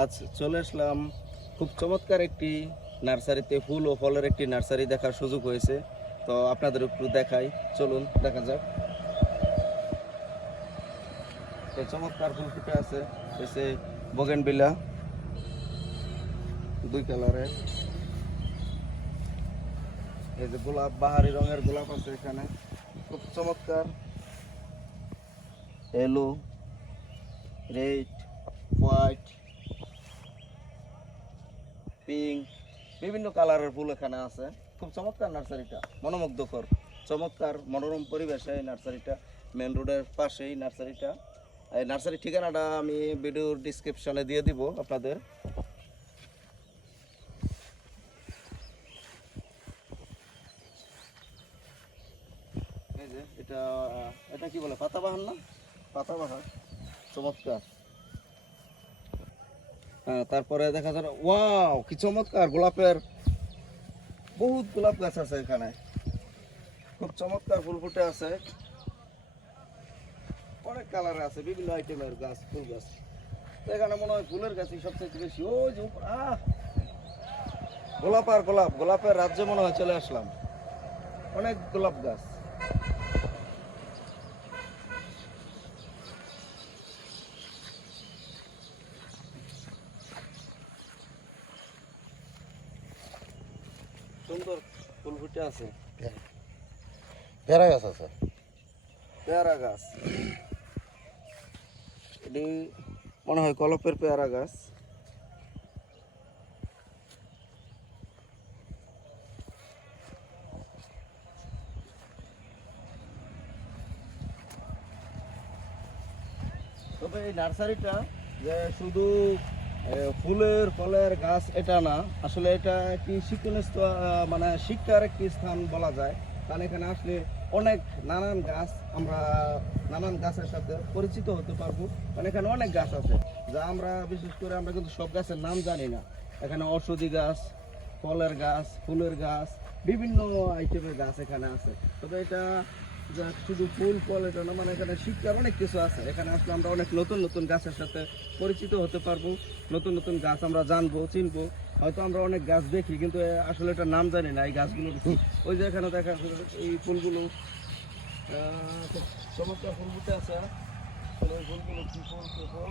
আজ চলে আসলাম খুব চমৎকার একটি নার্সারিতে, ফুল ও ফলের একটি নার্সারি দেখার সুযোগ হয়েছে। তো আপনাদের একটু দেখাই, চলুন দেখা যাক। এই চমৎকার ফুল ফুটে আছে, এসে বোগেনভিলা 2 কালারের। এই যে গোলাপ, বাহারি রঙের গোলাপ আছে এখানে, খুব চমৎকার। ইয়েলো, রেড, হোয়াইট, পিঙ্ক, বিভিন্ন কালারের ফুল এখানে আছে। খুব চমৎকার নার্সারিটা, মনোমুগ্ধকর, চমৎকার মনোরম পরিবেশে এই নার্সারিটা। মেন রোডের পাশেই নার্সারিটা। এই নার্সারির ঠিকানাটা আমি ভিডিওর ডিসক্রিপশনে দিয়ে দিব আপনাদের। এই যে এটা এটা কি বলে, পাতাবাহার না? পাতাবাহার, চমৎকার। হ্যাঁ, তারপরে দেখা যায় ওয়াও কি চমৎকার গোলাপের, বহুত গোলাপ গাছ আছে এখানে, খুব চমৎকার ফুল ফুটে আছে। অনেক কালার আছে, বিভিন্ন আইটেমের গাছ, ফুল গাছ। তো এখানে মনে হয় ফুলের গাছই সবচেয়ে বেশি। ওই যে গোলাপ আর গোলাপ, গোলাপের রাজ্যে মনে হয় চলে আসলাম। অনেক গোলাপ গাছ। সুন্দর ফুল ফুটে আছে। পেয়ারা গাছ আছে, পেয়ারা গাছ, এটি মনে হয় কলপের পেয়ারা গাছ। তবে এই নার্সারিটা যে শুধু ফুলের ফলের গাছ এটা না, আসলে এটা একটি মানে শিক্ষার একটি স্থান বলা যায়। কারণ এখানে আসলে অনেক নানান গাছ, আমরা নানান গাছের সাথে পরিচিত হতে পারবো। কারণ এখানে অনেক গাছ আছে যা আমরা বিশেষ করে আমরা কিন্তু সব গাছের নাম জানি না। এখানে ঔষধি গাছ, ফলের গাছ, ফুলের গাছ, বিভিন্ন আইটেমের গাছ এখানে আছে। তবে এটা যা শুধু ফুল ফল এটা না, মানে এখানে শিক্ষার অনেক কিছু আছে। এখানে আসলে আমরা অনেক নতুন নতুন গাছের সাথে পরিচিত হতে পারবো, নতুন নতুন গাছ আমরা জানবো, চিনবো। হয়তো আমরা অনেক গাছ দেখি কিন্তু আসলে এটার নাম জানি না এই গাছগুলোর। ওই যে এখানে দেখা এই ফুলগুলো খুব চমৎকার ফুল ফুটে আছে। ওই ফুলগুলো কি ফুল, কি ফুল?